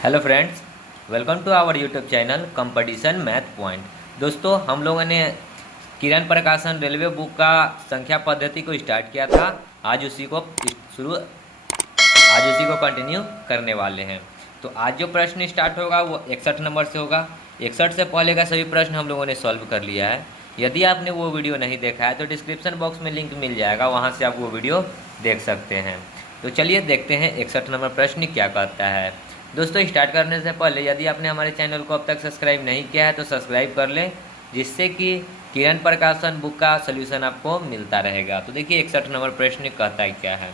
Hello friends, welcome to our YouTube channel competition math point. दोस्तों, हम लोगों ने किरण प्रकाशन रेलवे बुक का संख्या पद्धति को स्टार्ट किया था। आज उसी को कंटिन्यू करने वाले हैं। तो आज जो प्रश्न स्टार्ट होगा वो 61 नंबर से होगा। 61 से पहले का सभी प्रश्न हम लोगों ने सॉल्व कर लिया है। यदि आपने वो वीडियो नहीं देखा है तो डिस्क्रिप्शन बॉक्स में लिंक मिल जाएगा, वहाँ से आप वो वीडियो देख सकते हैं। तो चलिए देखते हैं 61 नंबर प्रश्न क्या कहता है। दोस्तों, स्टार्ट करने से पहले यदि आपने हमारे चैनल को अब तक सब्सक्राइब नहीं किया है तो सब्सक्राइब कर लें, जिससे कि किरण प्रकाशन बुक का सोल्यूशन आपको मिलता रहेगा। तो देखिए 61 नंबर प्रश्न कहता है क्या है।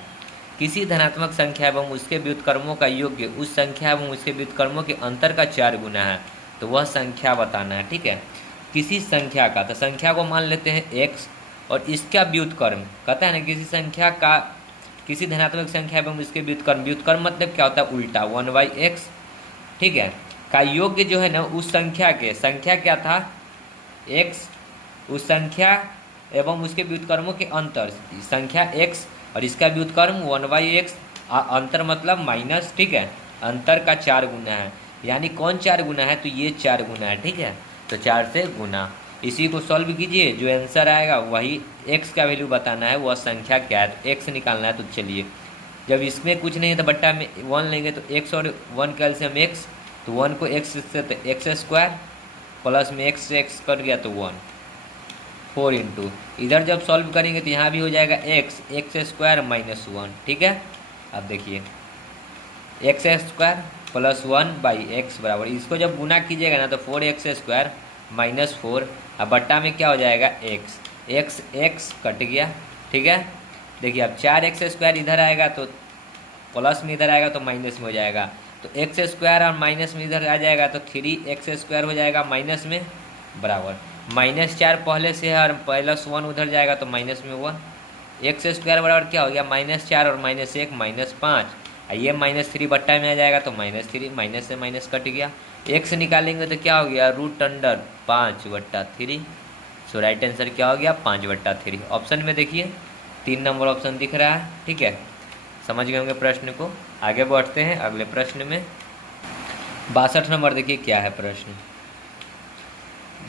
किसी धनात्मक संख्या एवं उसके व्युत्क्रमों का योग्य उस संख्या एवं उसके व्युत्क्रमों के अंतर का 4 गुना है, तो वह संख्या बताना है। ठीक है, किसी संख्या का, तो संख्या को मान लेते हैं x, और इसका व्युत्क्रम कहता है ना, किसी संख्या का, किसी धनात्मक संख्या एवं उसके व्युत्क्रम, व्युत्क्रम मतलब क्या होता है, उल्टा 1/x। ठीक है, का योग्य जो है ना उस संख्या के, संख्या क्या था x, उस संख्या एवं उसके व्युत्क्रमों के अंतर, संख्या x और इसका व्युत्क्रम 1/x, अंतर मतलब माइनस। ठीक है, अंतर का 4 गुना है, यानी कौन 4 गुना है, तो ये 4 गुना है। ठीक है, तो 4 से गुना, इसी को सॉल्व कीजिए, जो आंसर आएगा वही x का वैल्यू बताना है, वह संख्या क्या है, तो x निकालना है। तो चलिए, जब इसमें कुछ नहीं है तो बट्टा में 1 लेंगे, तो x और 1 का एलसीएम x, तो 1 को x से तो x² प्लस में x से x कट गया तो 1, 4 इंटू, इधर जब सॉल्व करेंगे तो यहाँ भी हो जाएगा x² माइनस 1। ठीक है, अब देखिए x² प्लस 1/x बराबर, इसको जब गुना कीजिएगा ना तो 4x² माइनस 4, अब बट्टा में क्या हो जाएगा x कट गया। ठीक है, देखिए अब 4x² इधर आएगा तो प्लस में, इधर आएगा तो माइनस में हो जाएगा, तो x² और माइनस में इधर आ जाएगा तो 3x² हो जाएगा माइनस में, बराबर -4 पहले से है और +1 उधर जाएगा तो माइनस में 1, x² बराबर क्या हो गया -4 और -1 -5, ये -3 बट्टा में आ जाएगा तो -3, माइनस से माइनस कट गया। x निकालेंगे तो क्या हो गया √5/3। सो राइट आंसर क्या हो गया 5/3। ऑप्शन में देखिए 3 नंबर ऑप्शन दिख रहा है। ठीक है, समझ गए होंगे प्रश्न को। आगे बढ़ते हैं अगले प्रश्न में। 62 नंबर देखिए क्या है प्रश्न।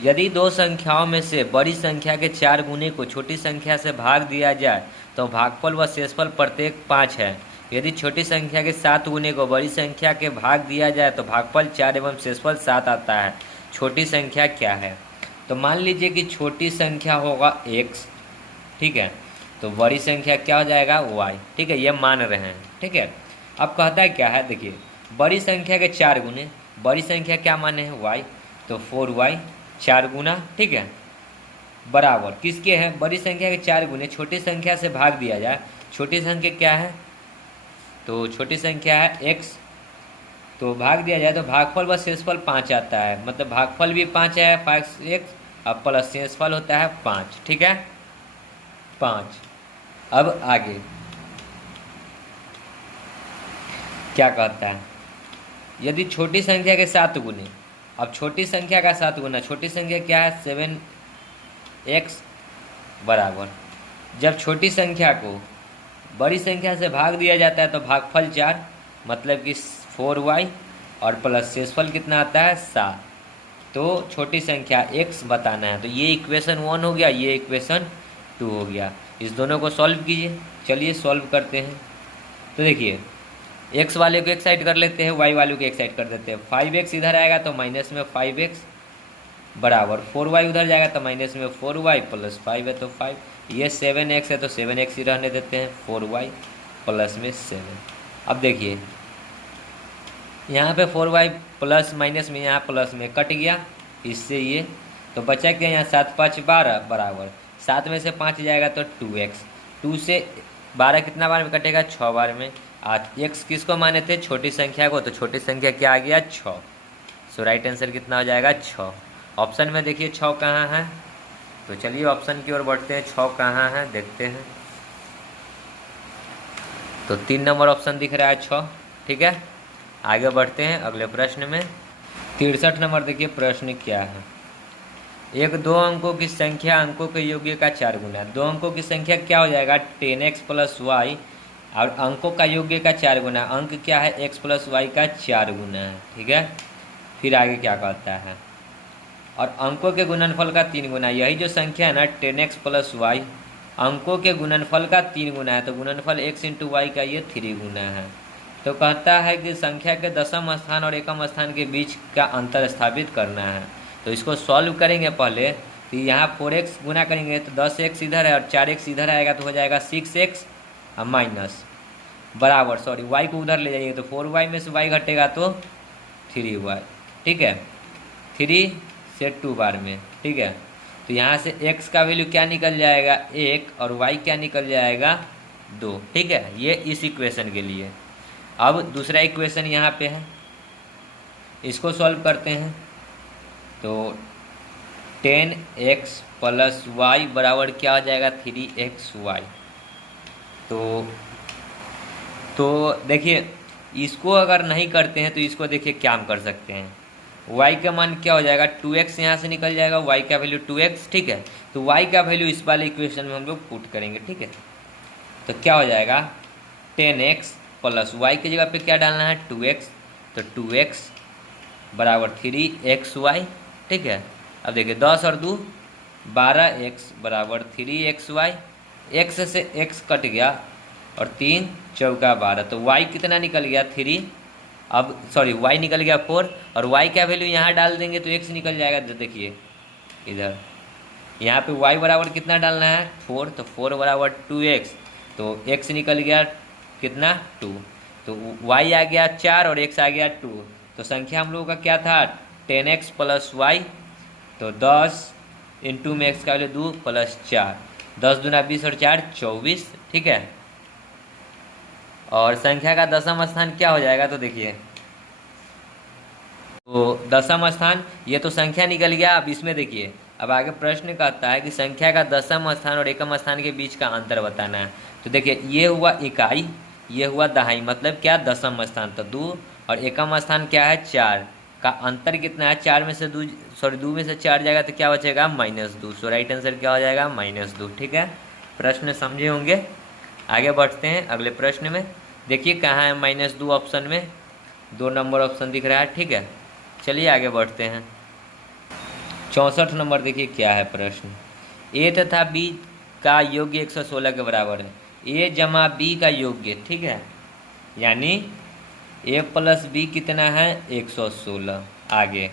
यदि दो संख्याओं में से बड़ी संख्या के 4 गुने को छोटी संख्या से भाग दिया जाए तो भागफल व शेषफल प्रत्येक 5 है। यदि छोटी संख्या के 7 गुने को बड़ी संख्या के भाग दिया जाए तो भागफल 4 एवं शेषफल 7 आता है। छोटी संख्या क्या है। तो मान लीजिए कि छोटी संख्या होगा x, ठीक है, तो बड़ी संख्या क्या हो जाएगा y। ठीक है, ये मान रहे हैं। ठीक है, अब कहता है क्या है, देखिए बड़ी संख्या के 4 गुने, बड़ी संख्या क्या माने हैं y, तो 4y 4 गुना। ठीक है, बराबर किसके हैं, बड़ी संख्या के 4 गुने छोटी संख्या से भाग दिया जाए। छोटी संख्या क्या है, तो छोटी संख्या है x, तो भाग दिया जाए तो भागफल व शेषफल 5 आता है, मतलब भागफल भी 5 है 5x, अब प्लस शेषफल होता है 5। ठीक है, 5। अब आगे क्या कहता है, यदि छोटी संख्या के 7 गुने, अब छोटी संख्या का 7 गुना, छोटी संख्या क्या है 7x, बराबर जब छोटी संख्या को बड़ी संख्या से भाग दिया जाता है तो भागफल 4, मतलब कि 4y, और प्लस शेषफल कितना आता है 7। तो छोटी संख्या x बताना है। तो ये इक्वेशन 1 हो गया, ये इक्वेशन 2 हो गया। इस दोनों को सॉल्व कीजिए। चलिए सॉल्व करते हैं। तो देखिए x वाले को एक साइड कर लेते हैं, y वाले को एक साइड कर देते हैं। 5x इधर आएगा तो माइनस में 5x, बराबर 4y उधर जाएगा तो माइनस में 4y प्लस 5 है तो 5, ये 7x है तो 7x ही रहने देते हैं, 4y प्लस में 7। अब देखिए यहाँ पे 4y प्लस माइनस में, यहाँ प्लस में कट गया, इससे ये तो बचा क्या, यहाँ 7 5 12, बराबर 7 में से 5 जाएगा तो 2x, 2 से 12 कितना बार में कटेगा 6 बार में। आज x किसको माने थे, छोटी संख्या को, तो छोटी संख्या क्या आ गया 6। सो राइट आंसर कितना हो जाएगा 6। ऑप्शन में देखिए 6 कहाँ है, तो चलिए ऑप्शन की ओर बढ़ते हैं। 6 कहाँ है देखते हैं, तो 3 नंबर ऑप्शन दिख रहा है 6। ठीक है, आगे बढ़ते हैं अगले प्रश्न में। 63 नंबर देखिए प्रश्न क्या है। एक 2 अंकों की संख्या अंकों के योग्य का 4 गुना। 2 अंकों की संख्या क्या हो जाएगा 10x + y और अंकों का योग्य का 4 गुना, अंक क्या है x प्लस वाई का 4 गुना है, ठीक है। फिर आगे क्या कहता है, और अंकों के गुणनफल का 3 गुना, यही जो संख्या है ना 10x प्लस वाई, अंकों के गुणनफल का 3 गुना है, तो गुणनफल x इंटू वाई का ये 3 गुना है। तो कहता है कि संख्या के दशम स्थान और एकम स्थान के बीच का अंतर स्थापित करना है। तो इसको सॉल्व करेंगे पहले, तो यहाँ 4x गुना करेंगे तो 10x इधर है और 4x इधर आएगा, तो हो जाएगा 6x और माइनस बराबर, सॉरी y को उधर ले जाइए तो 4y में से y घटेगा तो 3y, ठीक है, 3 से 2 बार में, ठीक है। तो यहाँ से x का वैल्यू क्या निकल जाएगा 1 और y क्या निकल जाएगा 2, ठीक है। ये इस इक्वेशन के लिए। अब दूसरा इक्वेशन यहाँ पे है, इसको सॉल्व करते हैं। तो 10x प्लस वाई बराबर क्या हो जाएगा 3xy। तो देखिए इसको अगर नहीं करते हैं तो इसको देखिए क्या हम कर सकते हैं, y का मान क्या हो जाएगा 2x, यहाँ से निकल जाएगा y का वैल्यू 2x, ठीक है। तो y का वैल्यू इस वाले इक्वेशन में हम लोग पुट करेंगे, ठीक है। तो क्या हो जाएगा 10x प्लस वाई की जगह पे क्या डालना है 2x, तो 2x बराबर 3xy, ठीक है। अब देखिए 10 और 2 12x बराबर 3xy, x से x कट गया और 3 चौका 12, तो y कितना निकल गया 3, अब सॉरी y निकल गया 4 और y का वैल्यू यहाँ डाल देंगे तो x निकल जाएगा। तो देखिए इधर यहाँ पे y बराबर कितना डालना है 4, तो 4 बराबर 2x, तो x निकल गया कितना 2, तो y आ गया 4 और x आ गया 2। तो संख्या हम लोगों का क्या था 10x प्लस वाई, तो 10 इंटू में x का वैल्यू 2 प्लस 4, 10 दूना 20 और 4 24, ठीक है। और संख्या का दशम स्थान क्या हो जाएगा, तो देखिए तो दशम स्थान ये तो संख्या निकल गया। अब इसमें देखिए अब आगे प्रश्न कहता है कि संख्या का दशम स्थान और एकम स्थान के बीच का अंतर बताना है। तो देखिए ये हुआ इकाई, ये हुआ दहाई, मतलब क्या दशम स्थान तो 2 और एकम स्थान क्या है 4 का अंतर कितना है, 4 में से 2 सॉरी 2 में से 4 जाएगा तो क्या बचेगा -2। सो राइट आंसर क्या हो जाएगा -2, ठीक है। प्रश्न समझे होंगे। आगे बढ़ते हैं अगले प्रश्न में। देखिए कहाँ है -2 ऑप्शन में, 2 नंबर ऑप्शन दिख रहा है, ठीक है। चलिए आगे बढ़ते हैं। 64 नंबर देखिए क्या है प्रश्न, a तथा b का योग्य 116 के बराबर है, a जमा b का योग्य, ठीक है, यानी a प्लस b कितना है 116। आगे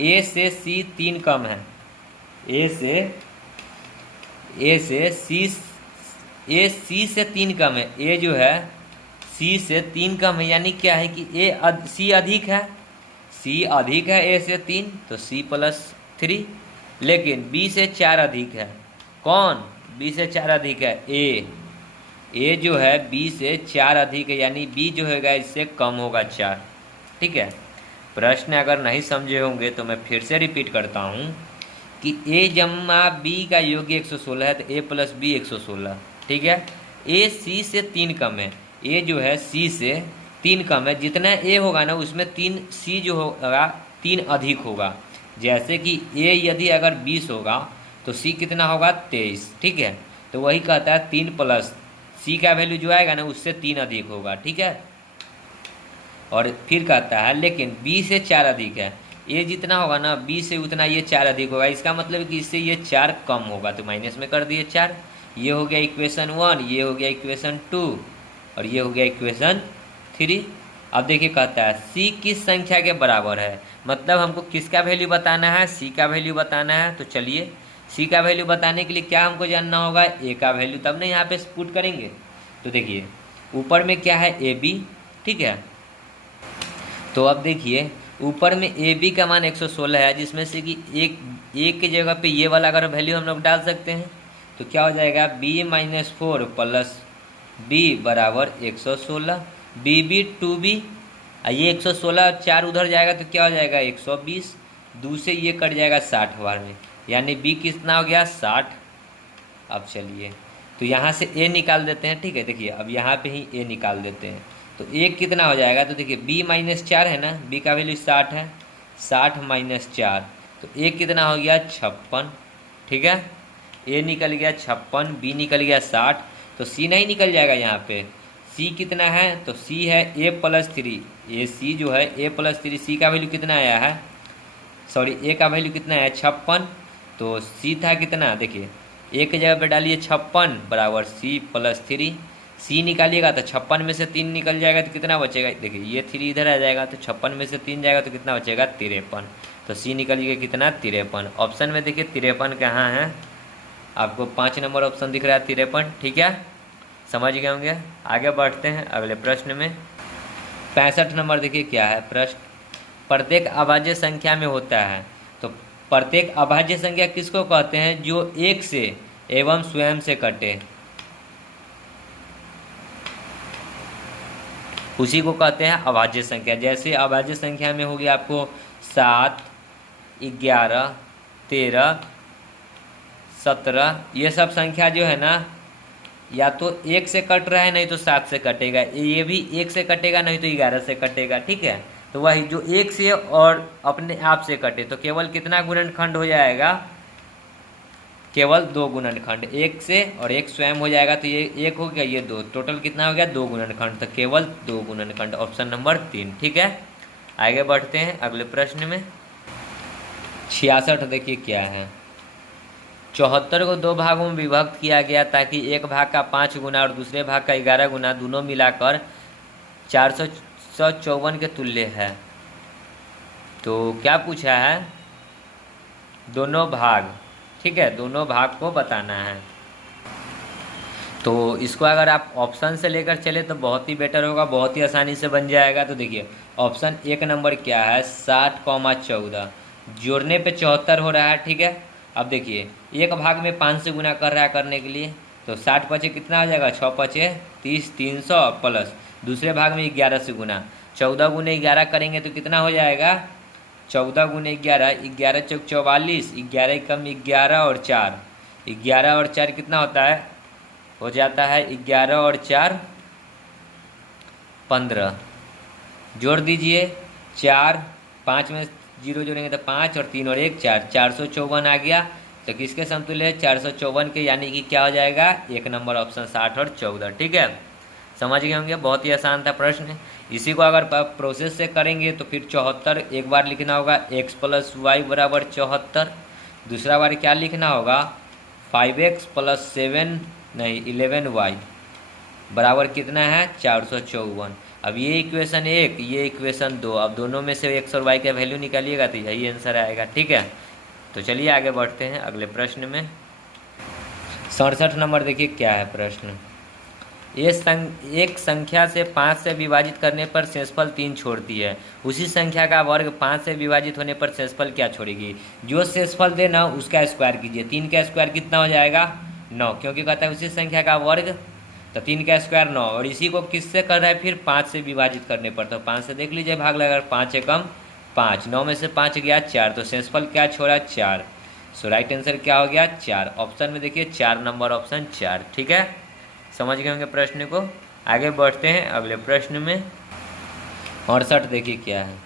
a से c 3 कम है, a c से 3 कम है, a जो है c से 3 कम है, यानी क्या है कि c अधिक है, c अधिक है a से 3 तो c प्लस 3, लेकिन b से 4 अधिक है, कौन b से 4 अधिक है a जो है b से 4 अधिक है, यानी b जो होगा इससे कम होगा 4, ठीक है। प्रश्न अगर नहीं समझे होंगे तो मैं फिर से रिपीट करता हूँ कि a जमा b का योग्य 116 है, तो a प्लस b 116, ठीक है। a c से 3 कम है, a जो है c से 3 कम है, जितना a होगा ना उसमें 3 c जो होगा 3 अधिक होगा। जैसे कि a यदि अगर 20 होगा तो c कितना होगा 23, ठीक है। तो वही कहता है 3 प्लस c का वैल्यू जो आएगा ना उससे 3 अधिक होगा, ठीक है। और फिर कहता है लेकिन b से 4 अधिक है, a जितना होगा ना b से उतना ये 4 अधिक होगा, इसका मतलब कि इससे ये 4 कम होगा, तो माइनस में कर दिए 4। ये हो गया इक्वेशन 1, ये हो गया इक्वेशन 2 और ये हो गया इक्वेशन 3। अब देखिए कहता है c किस संख्या के बराबर है, मतलब हमको किसका वैल्यू बताना है, c का वैल्यू बताना है। तो चलिए c का वैल्यू बताने के लिए क्या हमको जानना होगा a का वैल्यू, तब ना यहाँ पे पुट करेंगे। तो देखिए ऊपर में क्या है ab, ठीक है। तो अब देखिए ऊपर में ab का मान 116 है, जिसमें से कि एक की जगह पे ये वाला अगर वैल्यू हम लोग डाल सकते हैं तो क्या हो जाएगा b-4 प्लस b बराबर 116, bb 2b, ये 116 4 उधर जाएगा तो क्या हो जाएगा 120, 2 से ये कट जाएगा 60 बार में, यानी b कितना हो गया 60। अब चलिए तो यहाँ से a निकाल देते हैं, ठीक है। देखिए अब यहाँ पे ही a निकाल देते हैं तो a कितना हो जाएगा, तो देखिए b-4 है ना, b का वैल्यू 60 है, 60 - 4 तो a कितना हो गया 56, ठीक है। a निकल गया 56, b निकल गया 60, तो c नहीं निकल जाएगा यहाँ पे, सी कितना है, तो सी है a+3, ए सी जो है a+3, सी का वैल्यू कितना आया है, सॉरी ए का वैल्यू कितना है 56, तो सी था कितना, देखिए ए की जगह पे डालिए 56 बराबर c+3, सी निकालिएगा तो 56 में से 3 निकल जाएगा तो कितना बचेगा, देखिए ये 3 इधर आ जाएगा तो 56 में से 3 जाएगा तो कितना बचेगा 53, तो सी निकलिएगा कितना 53। ऑप्शन में देखिए 53 कहाँ है, आपको 5 नंबर ऑप्शन दिख रहा है 53, ठीक है, समझ गए होंगे। आगे बढ़ते हैं अगले प्रश्न में। 65 नंबर देखिए क्या है प्रश्न, प्रत्येक अभाज्य संख्या में होता है, तो प्रत्येक अभाज्य संख्या किसको कहते हैं, जो एक से एवं स्वयं से कटे, उसी को कहते हैं अभाज्य संख्या। जैसे अभाज्य संख्या में होगी आपको 7, 11, 13, 17, ये सब संख्या जो है ना, या तो एक से कट रहा है नहीं तो 7 से कटेगा, ये भी एक से कटेगा नहीं तो 11 से कटेगा, ठीक है। तो वही जो एक से और अपने आप से कटे तो केवल कितना गुणनखंड हो जाएगा, केवल 2 गुणनखंड, एक से और एक स्वयं हो जाएगा तो ये 1 हो गया, ये 2, टोटल कितना हो गया 2 गुणनखंड, तो केवल 2 गुणनखंड, ऑप्शन नंबर 3, ठीक है। आगे बढ़ते हैं अगले प्रश्न में। 66 देखिए क्या है, 74 को 2 भागों में विभक्त किया गया ताकि एक भाग का 5 गुना और दूसरे भाग का 11 गुना दोनों मिलाकर 454 के तुल्य है। तो क्या पूछा है, दोनों भाग, ठीक है, दोनों भाग को बताना है। तो इसको अगर आप ऑप्शन से लेकर चले तो बहुत ही बेटर होगा, बहुत ही आसानी से बन जाएगा। तो देखिए ऑप्शन 1 नंबर क्या है, 60,14, जोड़ने पे 74 हो रहा है, ठीक है। अब देखिए एक भाग में 5 से गुना कर रहा है करने के लिए, तो 60 पचे कितना हो जाएगा, 6 पचे 30, 300 प्लस दूसरे भाग में 11 से गुना, 14 गुने 11 करेंगे तो कितना हो जाएगा, 14 गुने 11, 11 चौक 44, 11 कम 11 और 4, 11 और 4 कितना होता है, हो जाता है 11 और 4 15, जोड़ दीजिए 4, 5 में 0 जोड़ेंगे तो 5 और 3 और 1 4, 454 आ गया। तो किसके समतुल्य है, 454 के, यानी कि क्या हो जाएगा 1 नंबर ऑप्शन 60 और 14, ठीक है, समझ गए होंगे। बहुत ही आसान था प्रश्न। इसी को अगर प्रोसेस से करेंगे तो फिर 74 एक बार लिखना होगा x + y बराबर 74, दूसरा बार क्या लिखना होगा 5x + 7 नहीं 11y बराबर कितना है 454। अब ये इक्वेशन 1, ये इक्वेशन 2, अब दोनों में से x और y का वैल्यू निकालिएगा तो यही आंसर आएगा, ठीक है। तो चलिए आगे बढ़ते हैं अगले प्रश्न में। 67 नंबर देखिए क्या है प्रश्न, एक संख्या से 5 से विभाजित करने पर शेषफल 3 छोड़ती है, उसी संख्या का वर्ग 5 से विभाजित होने पर शेषफल क्या छोड़ेगी, जो शेषफल दे ना उसका स्क्वायर कीजिए। 3 का स्क्वायर कितना हो जाएगा 9, क्योंकि कहता है उसी संख्या का वर्ग, तो 3 का स्क्वायर 9, और इसी को किससे कर रहा है फिर 5 से विभाजित करने पर, तो 5 से देख लीजिए भाग लगा, 5 एकम 5, 9 में से 5 गया 4, तो शेषफल क्या छोड़ा 4, सो राइट आंसर क्या हो गया 4, ऑप्शन में देखिए 4 नंबर ऑप्शन 4, ठीक है, समझ गए होंगे प्रश्न को। आगे बढ़ते हैं अगले प्रश्न में। 68 देखिए क्या है,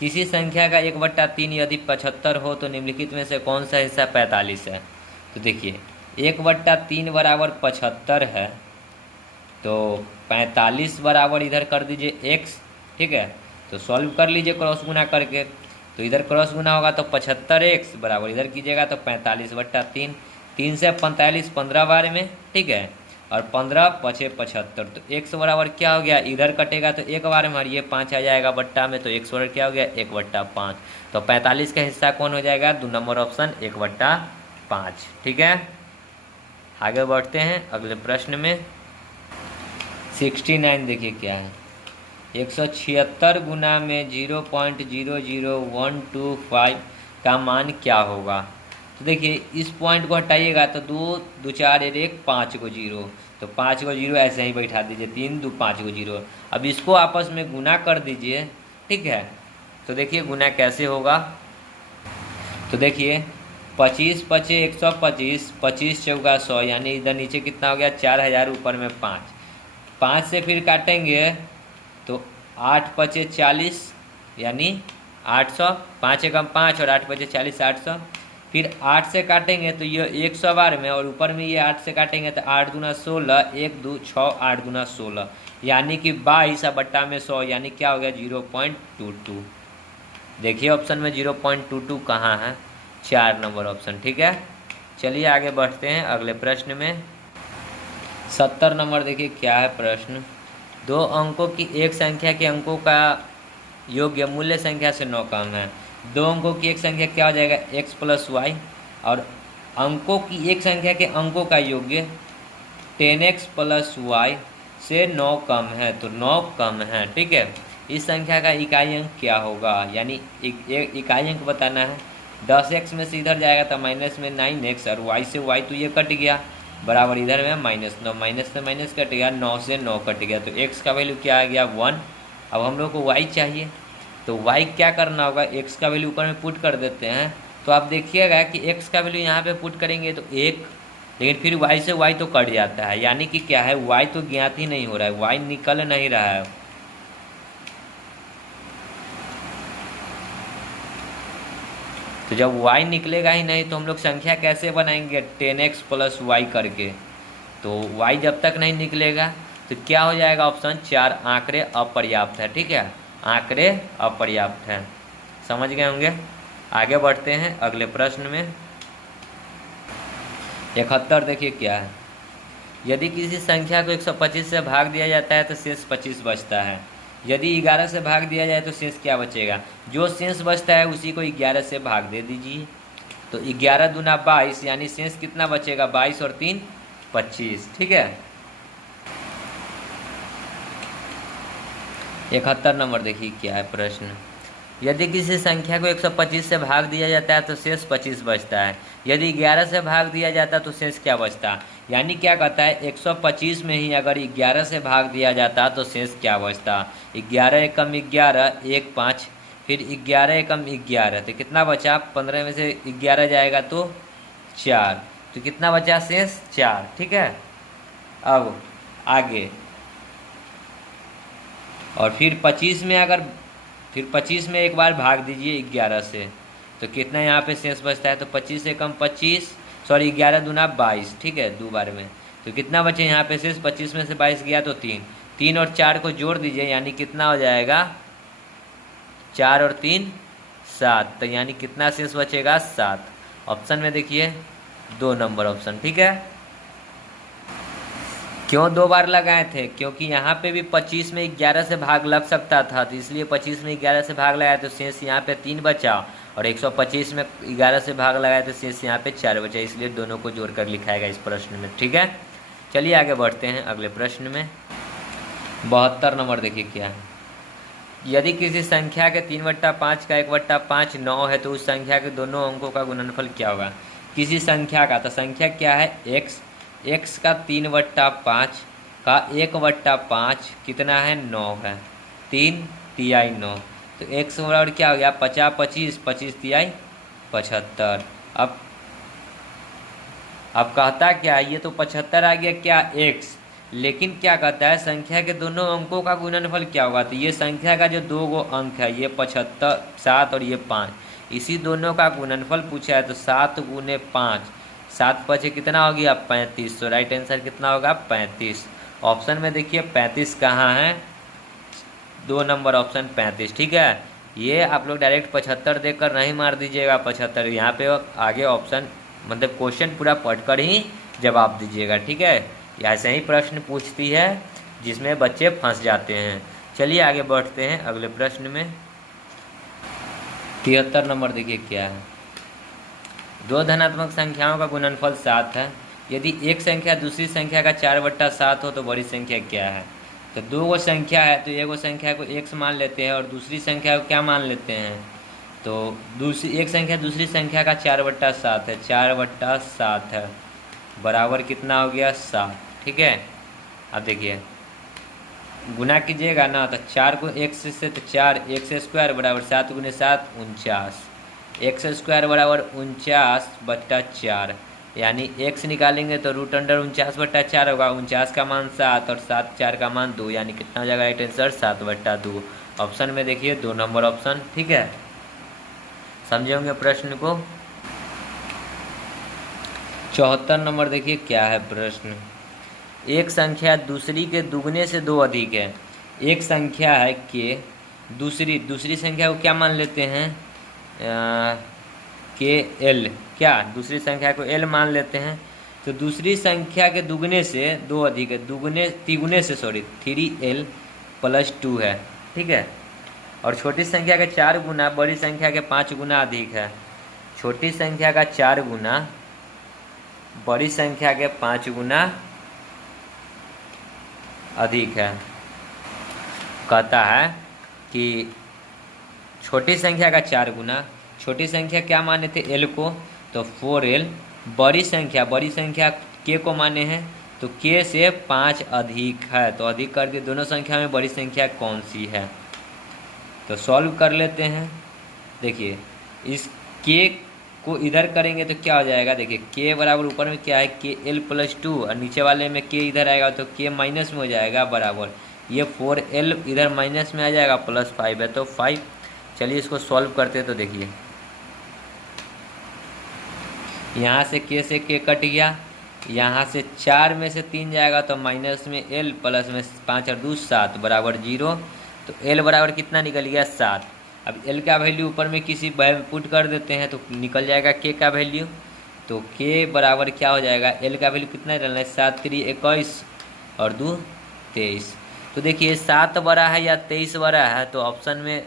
किसी संख्या का 1/3 यदि 75 हो तो निम्नलिखित में से कौन सा हिस्सा 45 है। तो देखिए 1/3 बराबर 75 है, तो 45 बराबर इधर कर दीजिए x, ठीक है, तो सॉल्व कर लीजिए क्रॉस गुना करके, तो इधर क्रॉस गुना होगा तो 75x बराबर इधर कीजिएगा तो 45/3, 3 से 45 15 बार में, ठीक है, और 15 पचे 75, तो x बराबर क्या हो गया, इधर कटेगा तो एक बार में, ये 5 आ जाएगा बट्टा में, तो x बराबर क्या हो गया 1/5, तो 45 का हिस्सा कौन हो जाएगा 2 नंबर ऑप्शन 1/5, ठीक है। आगे बढ़ते हैं अगले प्रश्न में। 69 देखिए क्या है, 176 गुना में 0.00125 का मान क्या होगा। तो देखिए इस पॉइंट को हटाइएगा तो 2 2 4 1 5 को 0, तो 5 को 0 ऐसे ही बैठा दीजिए, 3 2 5 को 0। अब इसको आपस में गुना कर दीजिए, ठीक है, तो देखिए गुना कैसे होगा, तो देखिए 25 पचे 125, 25 चौका 100, यानी इधर नीचे कितना हो गया 4000, ऊपर में 5, 5 से फिर काटेंगे तो 8 पचे 40, यानी 800, 5 एकम 5 और 8 पचे 40, 800, फिर 8 से काटेंगे तो ये 100 बार में, और ऊपर में ये 8 से काटेंगे तो 8 दूना 16, 1 2 6, 8 दूना 16, यानी कि 22 बट्टा में 100, यानी क्या हो गया 0.22। देखिए ऑप्शन में 0.22 कहाँ है, 4 नंबर ऑप्शन। ठीक है, चलिए आगे बढ़ते हैं अगले प्रश्न में। 70 नंबर देखिए क्या है प्रश्न। 2 अंकों की एक संख्या के अंकों का योग्य मूल्य संख्या से 9 कम है। 2 अंकों की एक संख्या क्या हो जाएगा, x प्लस वाई, और अंकों की एक संख्या के अंकों का योग्य 10x प्लस वाई से 9 कम है, तो 9 कम है। ठीक है, इस संख्या का इकाई अंक क्या होगा, यानी इकाई अंक बताना है। 10x में से इधर जाएगा तो माइनस में 9x, और y से y तो ये कट गया, बराबर इधर में -9, माइनस से माइनस कट गया, 9 से 9 कट गया, तो x का वैल्यू क्या आ गया 1। अब हम लोग को y चाहिए, तो y क्या करना होगा, x का वैल्यू ऊपर में पुट कर देते हैं। तो आप देखिएगा कि x का वैल्यू यहाँ पे पुट करेंगे तो 1, लेकिन फिर y से y तो कट जाता है, यानी कि क्या है y तो ज्ञात ही नहीं हो रहा है, y निकल नहीं रहा है। तो जब y निकलेगा ही नहीं तो हम लोग संख्या कैसे बनाएंगे, 10x प्लस वाई करके। तो y जब तक नहीं निकलेगा तो क्या हो जाएगा ऑप्शन 4, आंकड़े अपर्याप्त है। ठीक है, आंकड़े अपर्याप्त है, समझ गए होंगे। आगे बढ़ते हैं अगले प्रश्न में। 71 देखिए क्या है। यदि किसी संख्या को 125 से भाग दिया जाता है तो शेष 25 बचता है। यदि 11 से भाग दिया जाए तो शेष क्या बचेगा, जो शेष बचता है उसी को 11 से भाग दे दीजिए। तो 11 दूना 22, यानी शेष कितना बचेगा, 22 और 3 25। ठीक है, 71 नंबर देखिए क्या है प्रश्न। यदि किसी संख्या को 125 से भाग दिया जाता है तो शेष 25 बचता है। यदि 11 से भाग दिया जाता तो शेष क्या बचता, यानी क्या कहता है 125 में ही अगर 11 से भाग दिया जाता तो शेष क्या बचता, 11 एकम 11, 1 5, फिर 11 एकम 11, तो कितना बचा, 15 में से 11 जाएगा तो 4, तो कितना बचा शेष 4। ठीक है, अब आगे, और फिर 25 में अगर, फिर 25 में एक बार भाग दीजिए 11 से, तो कितना यहाँ पे शेष बचता है, तो 25 एकम 25, सॉरी 11 दूना 22। ठीक है, 2 बार में, तो कितना बचे यहाँ पे शेष, 25 में से 22 गया तो 3, 3 और 4 को जोड़ दीजिए, यानी कितना हो जाएगा 4 और 3 7, तो यानी कितना शेष बचेगा 7। ऑप्शन में देखिए 2 नंबर ऑप्शन। ठीक है, क्यों 2 बार लगाए थे, क्योंकि यहाँ पे भी 25 में 11 से भाग लग सकता था, तो इसलिए 25 में 11 से भाग लगाया तो शेष यहाँ पे 3 बचा, और 125 में 11 से भाग लगाया तो शेष यहाँ पे 4 बचा, इसलिए दोनों को जोड़कर लिखाएगा इस प्रश्न में। ठीक है, चलिए आगे बढ़ते हैं अगले प्रश्न में। 72 नंबर देखिए क्या है। यदि किसी संख्या के 3/5 का 1/5 9 है तो उस संख्या के दोनों अंकों का गुणनफल क्या होगा। किसी संख्या का, तो संख्या क्या है x, x का 3/5 का 1/5 कितना है 9 है, 3 तिहाई 9, तो x बराबर क्या हो गया 50 25, 25 तिहाई 75। अब कहता क्या है, ये तो 75 आ गया क्या x, लेकिन क्या कहता है संख्या के दोनों अंकों का गुणनफल क्या होगा, तो ये संख्या का जो 2 गो अंक है, ये 75 7 और ये 5, इसी दोनों का गुणनफल पूछा है, तो 7 गुने 5, 7 5 कितना हो गया 35, तो राइट आंसर कितना होगा 35। ऑप्शन में देखिए 35 कहाँ है, 2 नंबर ऑप्शन 35। ठीक है, ये आप लोग डायरेक्ट 75 देकर नहीं मार दीजिएगा 75, यहाँ पे आगे ऑप्शन मतलब क्वेश्चन पूरा पढ़कर ही जवाब दीजिएगा। ठीक है, ऐसे ही प्रश्न पूछती है जिसमें बच्चे फंस जाते हैं। चलिए आगे बढ़ते हैं अगले प्रश्न में। 73 नंबर देखिए क्या है। 2 धनात्मक संख्याओं का गुणनफल 7 है। यदि एक संख्या दूसरी संख्या का 4/7 हो तो बड़ी संख्या क्या है। तो 2 गो संख्या है, तो एक संख्या को x मान लेते हैं और दूसरी संख्या को क्या मान लेते हैं, तो एक संख्या दूसरी संख्या का 4/7 है, 4/7 है, बराबर कितना हो गया 7। ठीक है, अब देखिए गुना कीजिएगा ना, तो 4 को x से, तो 4 x² बराबर 7 गुने 7 49, x² बराबर 49/4, यानी x निकालेंगे तो √49/4 होगा, 49 का मान 7 और 7 4 का मान 2, यानी कितना हो जाएगा राइट आंसर 7/2। ऑप्शन में देखिए 2 नंबर ऑप्शन। ठीक है, समझे होंगे प्रश्न को। 74 नंबर देखिए क्या है प्रश्न। एक संख्या दूसरी के दुगने से दो अधिक है। एक संख्या है के, दूसरी संख्या को क्या मान लेते हैं, के एल, क्या दूसरी संख्या को एल मान लेते हैं। तो दूसरी संख्या के दुगने से दो अधिक है, तिगुने से 3l+2 है, ठीक है। और छोटी संख्या के 4 गुना बड़ी संख्या के 5 गुना अधिक है। छोटी संख्या का 4 गुना बड़ी संख्या के 5 गुना अधिक है। कहता है कि छोटी संख्या का 4 गुना, छोटी संख्या क्या माने थे एल को, तो 4l, बड़ी संख्या के को माने हैं तो के से 5 अधिक है, तो अधिक कर दिए। दोनों संख्या में बड़ी संख्या कौन सी है, तो सॉल्व कर लेते हैं। देखिए इस के को इधर करेंगे तो क्या हो जाएगा, देखिए के बराबर ऊपर में क्या है KL+2 और नीचे वाले में के इधर आएगा तो के माइनस में हो जाएगा बराबर, ये 4l इधर माइनस में आ जाएगा, +5 है तो 5। चलिए इसको सॉल्व करते हैं। तो देखिए यहाँ से के कट गया, यहाँ से 4 में से 3 जाएगा तो माइनस में l, प्लस में 5 और 2 7 बराबर 0। तो l बराबर कितना निकल गया 7। अब l का वैल्यू ऊपर में किसी पुट कर देते हैं तो निकल जाएगा k का वैल्यू। तो k बराबर क्या हो जाएगा, l का वैल्यू कितना डालना है, 7 3 21 और 2 23। तो देखिए 7 बड़ा है या 23 बड़ा है, तो ऑप्शन में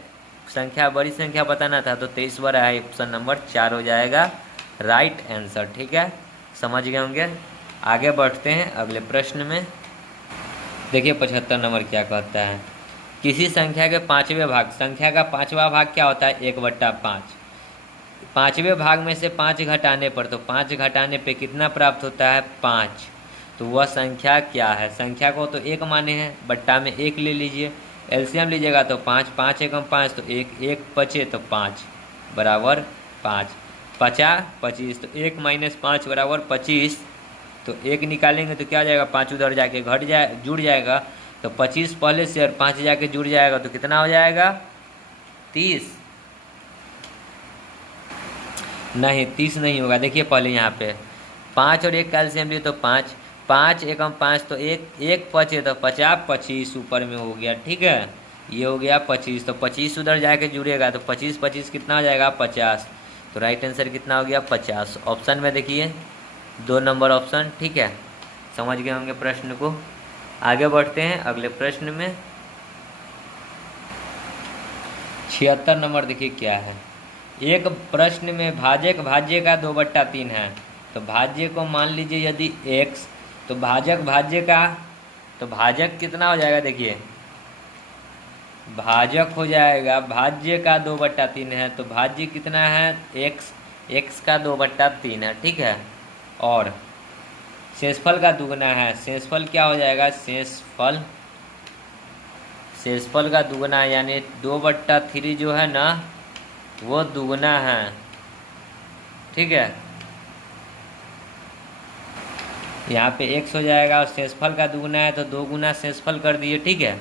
संख्या बड़ी संख्या बताना था तो 23 बड़ा है, ऑप्शन नंबर 4 हो जाएगा राइट आंसर, ठीक है। समझ गए होंगे। आगे बढ़ते हैं अगले प्रश्न में। देखिए 75 नंबर क्या कहता है, किसी संख्या के 5वें भाग, संख्या का 5वां भाग क्या होता है 1/5। 5वें भाग में से 5 घटाने पर, तो 5 घटाने पे कितना प्राप्त होता है 5। तो वह संख्या क्या है, संख्या को तो 1 माने हैं, बट्टा में 1 ले लीजिए, एलसीएम लीजिएगा तो 5, 5 एकम 5 तो 1, 1 बचे तो 5 बराबर 5, 50 25, तो 1 - 5 बराबर 25। तो 1 निकालेंगे तो क्या हो जाएगा, 5 उधर जाके जुड़ जाएगा, तो 25 पहले से और 5 जाके जुड़ जाएगा तो कितना हो जाएगा 30। नहीं 30 नहीं होगा, देखिए पहले यहाँ पे 5 और 1 का एलसीएम लिए तो 5, 5 एकम 5 तो 1, 1 बचे तो 50, 25 ऊपर में हो गया, ठीक है। ये हो गया 25, तो 25 उधर जाके जुड़ेगा तो 25 25 कितना हो जाएगा 50। तो राइट आंसर कितना हो गया 50। ऑप्शन में देखिए 2 नंबर ऑप्शन, ठीक है। समझ गए होंगे प्रश्न को। आगे बढ़ते हैं अगले प्रश्न में। 76 नंबर देखिए क्या है, एक प्रश्न में भाजक भाज्य का 2/3 है। तो भाज्य को मान लीजिए यदि x, तो भाजक भाज्य का, तो भाजक कितना हो जाएगा, देखिए भाजक हो जाएगा, भाज्य का 2/3 है तो भाज्य कितना है x का 2/3 है, ठीक है। और शेषफल का दुगना है, शेषफल क्या हो जाएगा, शेषफल का दुगना यानी 2/3 जो है ना वो दुगना है, ठीक है। यहाँ पे x हो जाएगा और शेषफल का दुगना है तो 2 गुना शेषफल कर दिए, ठीक है।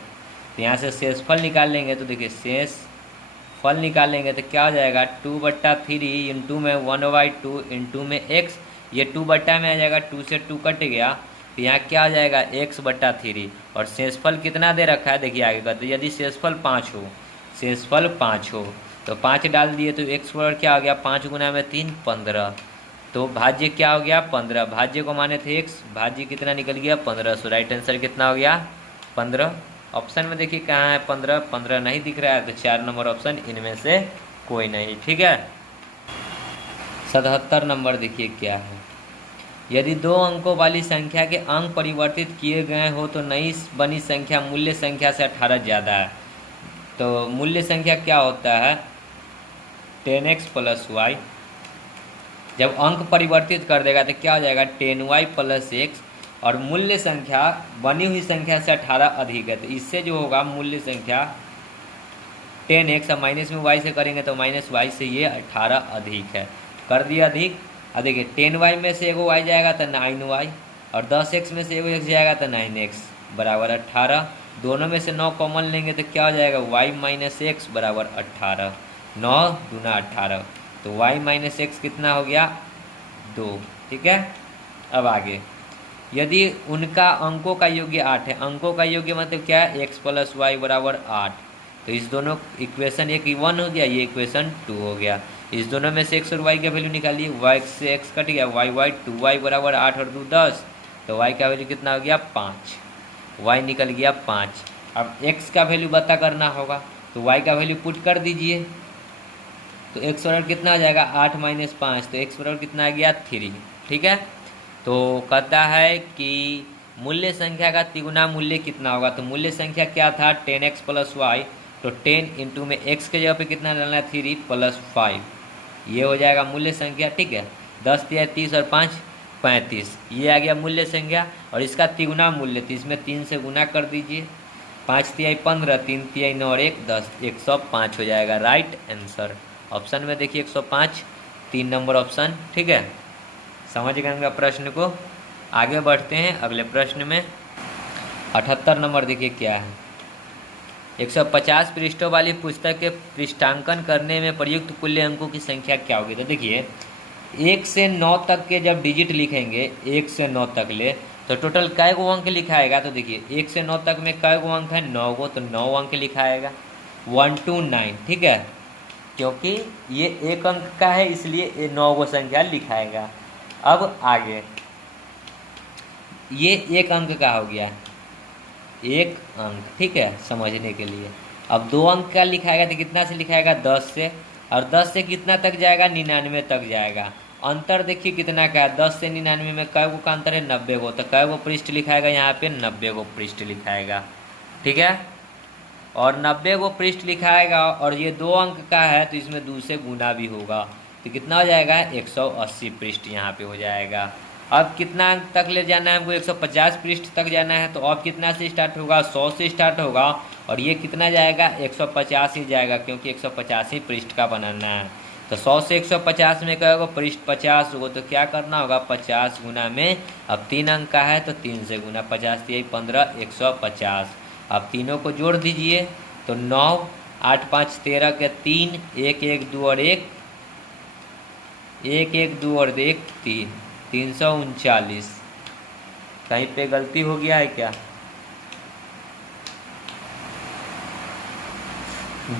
तो यहाँ से शेषफल निकाल लेंगे तो देखिए शेषफल निकालेंगे तो क्या हो जाएगा 2/3 इंटू में 1/2 इंटू में x, ये 2 बट्टा में आ जाएगा, 2 से 2 कट गया तो यहाँ क्या हो जाएगा x/3। और शेषफल कितना दे रखा है देखिए आगे का, तो यदि शेषफल 5 हो तो 5 डाल दिए तो x बराबर क्या हो गया 5 गुना में 3 15। तो भाज्य क्या हो गया 15, भाज्य को माने थे x, भाज्य कितना निकल गया 15। सो राइट आंसर कितना हो गया 15। ऑप्शन में देखिए कहाँ है 15, 15 नहीं दिख रहा है तो 4 नंबर ऑप्शन इनमें से कोई नहीं, ठीक है। 77 नंबर देखिए क्या है, यदि 2 अंकों वाली संख्या के अंक परिवर्तित किए गए हो तो नई बनी संख्या मूल्य संख्या से 18 ज़्यादा है। तो मूल्य संख्या क्या होता है 10x + y, जब अंक परिवर्तित कर देगा तो क्या हो जाएगा 10y + x, और मूल्य संख्या बनी हुई संख्या से 18 अधिक है। तो इससे जो होगा मूल्य संख्या 10x और माइनस में y से करेंगे तो -y से ये 18 अधिक है, कर दिया अधिक। अब देखिए 10y में से एगो y जाएगा तो 9y, और 10x में से एगो x जाएगा तो 9x बराबर 18। दोनों में से 9 कॉमन लेंगे तो क्या हो जाएगा y - x बराबर 18, 9 दूना 18। तो y - x कितना हो गया 2, ठीक है। अब आगे, यदि उनका अंकों का योग्य 8 है, अंकों का योग्य मतलब क्या है, x + y = 8, तो इस दोनों इक्वेशन एक 1 हो गया, ये इक्वेशन 2 हो गया। इस दोनों में से x और y का वैल्यू निकालिए, y से x कट गया, y 2y = 8 और 2 10, तो y का वैल्यू कितना हो गया 5, y निकल गया 5। अब x का वैल्यू पता करना होगा, तो y का वैल्यू पुट कर दीजिए, तो x बराबर कितना हो जाएगा 8 - 5, तो x बराबर कितना आ गया 3। ठीक है, तो कहता है कि मूल्य संख्या का तिगुना मूल्य कितना होगा, तो मूल्य संख्या क्या था 10x + y, तो 10 इंटू में x के जगह पे कितना डालना है 3 + 5, ये हो जाएगा मूल्य संख्या। ठीक है, 10 × 30 और 5 35, ये आ गया मूल्य संख्या। और इसका तिगुना मूल्य, तो इसमें 3 से गुना कर दीजिए, 5 × 3 = 15, 3 × 3 = 9 और 1 10, 105 हो जाएगा राइट आंसर। ऑप्शन में देखिए 105, 3 नंबर ऑप्शन। ठीक है, समझ गए प्रश्न को। आगे बढ़ते हैं अगले प्रश्न में। 78 नंबर देखिए क्या है, 150 पृष्ठों वाली पुस्तक के पृष्ठांकन करने में प्रयुक्त कुल अंकों की संख्या क्या होगी। तो देखिए 1 से 9 तक के जब डिजिट लिखेंगे, 1 से 9 तक ले, तो टोटल कै गो अंक लिखाएगा, तो देखिए 1 से 9 तक में कै गो अंक है 9 गो, तो 9 अंक लिखाएगा 1 to 9। ठीक है, क्योंकि ये एक अंक का है इसलिए ये 9 गो संख्या लिखाएगा। अब आगे, ये एक अंक का हो गया, एक अंक। ठीक है, समझने के लिए। अब 2 अंक का लिखाएगा तो कितना से लिखाएगा 10 से, और 10 से कितना तक जाएगा 99 तक जाएगा। अंतर देखिए कितना का है, 10 से 99 में कै गो का अंतर है 90 गो, तो कै गो पृष्ठ लिखाएगा यहाँ पे 90 गो पृष्ठ लिखाएगा। ठीक है, और 90 गो पृष्ठ लिखाएगा, और ये 2 अंक का है तो इसमें 2 से गुना भी होगा, तो कितना हो जाएगा 180 पृष्ठ यहाँ पे हो जाएगा। अब कितना अंक तक ले जाना है हमको, 150 पृष्ठ तक जाना है, तो अब कितना से स्टार्ट होगा 100 से स्टार्ट होगा, और ये कितना जाएगा 150 ही जाएगा, क्योंकि 150 ही पृष्ठ का बनाना है। तो 100 से 150 में क्या होगा पृष्ठ 50 होगा, तो क्या करना होगा 50 गुना में, अब 3 अंक का है तो 3 से गुना, 50 × 3 = 15, 150। अब तीनों को जोड़ दीजिए, तो 9 8 5 13 के 3, 1 1 2 और 1, 1 1 2 और 1 3, 339। कहीं पे गलती हो गया है क्या?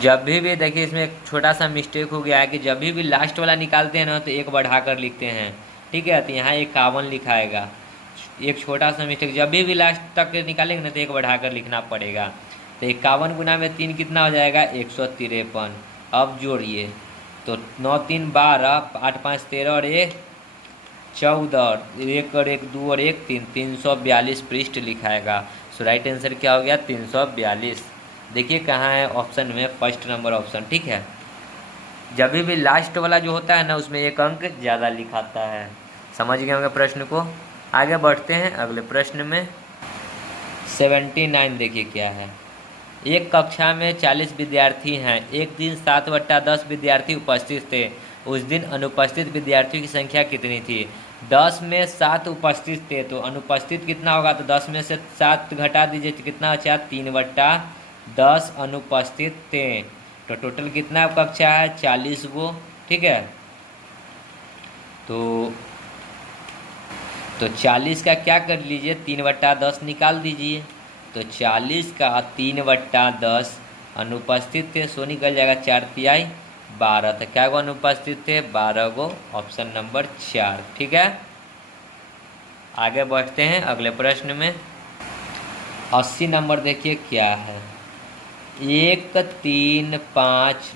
जब भी देखिए इसमें एक छोटा सा मिस्टेक हो गया है कि जब भी लास्ट वाला निकालते हैं ना तो 1 बढ़ा कर लिखते हैं। ठीक है, तो यहाँ 51 लिखाएगा, एक छोटा सा मिस्टेक। जब भी लास्ट तक निकालेंगे ना तो 1 बढ़ा कर लिखना पड़ेगा। तो 51 गुना में 3 कितना हो जाएगा 153। अब जोड़िए, तो 9 3 12, 8 5 13 और 1 14, 1 और 1 2 और 1 3, 342 पृष्ठ लिखाएगा। सो राइट आंसर क्या हो गया 342। देखिए कहाँ है ऑप्शन में, फर्स्ट नंबर ऑप्शन। ठीक है, जब भी लास्ट वाला जो होता है ना उसमें 1 अंक ज़्यादा लिखाता है। समझ गए होंगे प्रश्न को। आगे बढ़ते हैं अगले प्रश्न में। 79 देखिए क्या है, एक कक्षा में 40 विद्यार्थी हैं, एक दिन 7/10 विद्यार्थी उपस्थित थे, उस दिन अनुपस्थित विद्यार्थियों की संख्या कितनी थी। 10 में 7 उपस्थित थे, तो अनुपस्थित कितना होगा, तो 10 में से 7 घटा दीजिए तो कितना बचा 3/10 अनुपस्थित थे। तो टोटल कितना कक्षा है 40 गो। ठीक है, तो 40 का क्या कर लीजिए 3/10 निकाल दीजिए, तो 40 का 3/10 अनुपस्थित थे, सो निकल जाएगा 4 तिहाई 12। तो क्या गो अनुपस्थित थे 12 गो, ऑप्शन नंबर 4। ठीक है, आगे बढ़ते हैं अगले प्रश्न में। 80 नंबर देखिए क्या है, 1 3 5 ...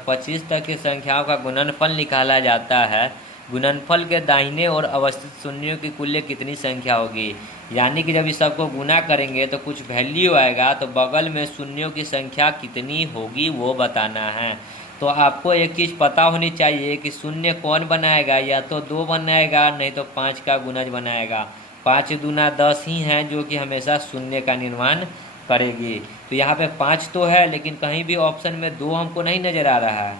25 तक की संख्याओं का गुणनफल निकाला जाता है, गुणनफल के दाहिने ओर अवस्थित शून्यों की कुल कितनी संख्या होगी। यानी कि जब इस सबको गुना करेंगे तो कुछ वैल्यू आएगा, तो बगल में शून्यों की संख्या कितनी होगी वो बताना है। तो आपको एक चीज़ पता होनी चाहिए कि शून्य कौन बनाएगा, या तो 2 बनाएगा नहीं तो 5 का गुणज बनाएगा। 5 दूना 10 ही हैं जो कि हमेशा शून्य का निर्माण करेगी। तो यहाँ पे 5 तो है, लेकिन कहीं भी ऑप्शन में 2 हमको नहीं नज़र आ रहा है।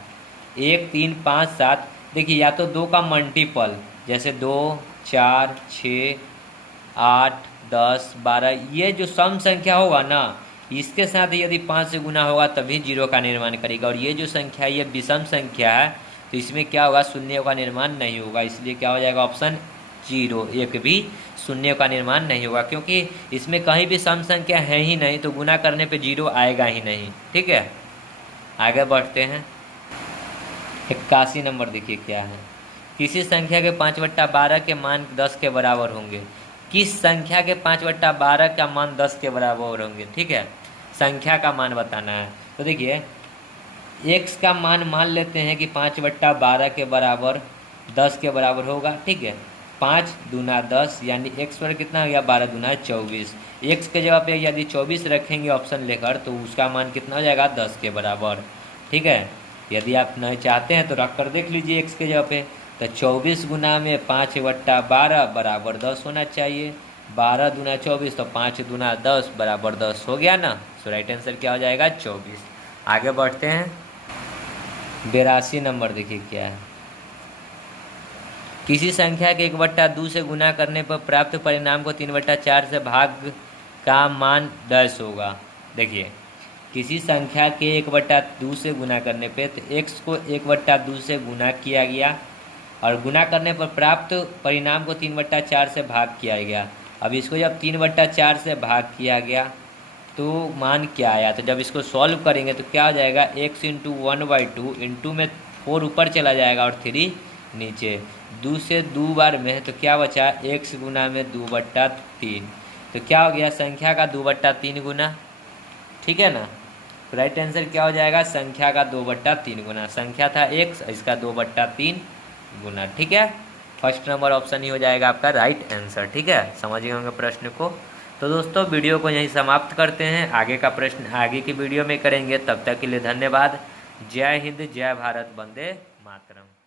1 3 5 7, देखिए या तो 2 का मल्टीपल, जैसे 2 4 6 8 10 12, ये जो सम संख्या होगा ना इसके साथ यदि 5 से गुना होगा तभी 0 का निर्माण करेगा। और ये जो संख्या ये विषम संख्या है, तो इसमें क्या होगा शून्य का निर्माण नहीं होगा, इसलिए क्या हो जाएगा ऑप्शन जीरो, एक भी शून्य का निर्माण नहीं होगा, क्योंकि इसमें कहीं भी सम संख्या है ही नहीं, तो गुना करने पे जीरो आएगा ही नहीं। ठीक है, आगे बढ़ते हैं। 81 नंबर देखिए क्या है। किसी संख्या के 5/12 के मान 10 के बराबर होंगे। किस संख्या के 5/12 का मान 10 के बराबर होंगे। ठीक है, संख्या का मान बताना है। तो देखिए x का मान मान लेते हैं कि 5/12 के बराबर 10 के बराबर होगा। ठीक है, 5 दूना 10 यानी x पर कितना हो गया, 12 दूना 24। x के जगह पे यदि 24 रखेंगे ऑप्शन लेकर तो उसका मान कितना हो जाएगा, 10 के बराबर। ठीक है, यदि आप नहीं चाहते हैं तो रख कर देख लीजिए x के जगह पे। तो 24 गुना में 5/12 बराबर 10 होना चाहिए। 12 दूना 24 तो 5 दूना 10 बराबर 10 हो गया ना। सो राइट आंसर क्या हो जाएगा, 24। आगे बढ़ते हैं। 82 नंबर देखिए क्या है। किसी संख्या के 1/2 से गुना करने पर प्राप्त परिणाम को 3/4 से भाग का मान डैश होगा। देखिए किसी संख्या के 1/2 से गुना करने पे तो x को 1/2 से गुना किया गया और गुना करने पर प्राप्त परिणाम को 3/4 से भाग किया गया। अब इसको जब 3/4 से भाग किया गया तो मान क्या आया, तो जब इसको सॉल्व करेंगे तो क्या हो जाएगा, x इंटू 1/2 इंटू में 4 ऊपर चला जाएगा और 3 नीचे, 2 से 2 बार में तो क्या बचा, x गुना में 2/3। तो क्या हो गया, संख्या का 2/3 गुना। ठीक है ना, तो राइट आंसर क्या हो जाएगा, संख्या का 2/3 गुना। संख्या था x, इसका 2/3 गुना। ठीक है, फर्स्ट नंबर ऑप्शन ही हो जाएगा आपका राइट आंसर। ठीक है, समझ गए होंगे प्रश्न को। तो दोस्तों वीडियो को यहीं समाप्त करते हैं, आगे का प्रश्न आगे की वीडियो में करेंगे। तब तक के लिए धन्यवाद। जय हिंद, जय भारत, वंदे मातरम।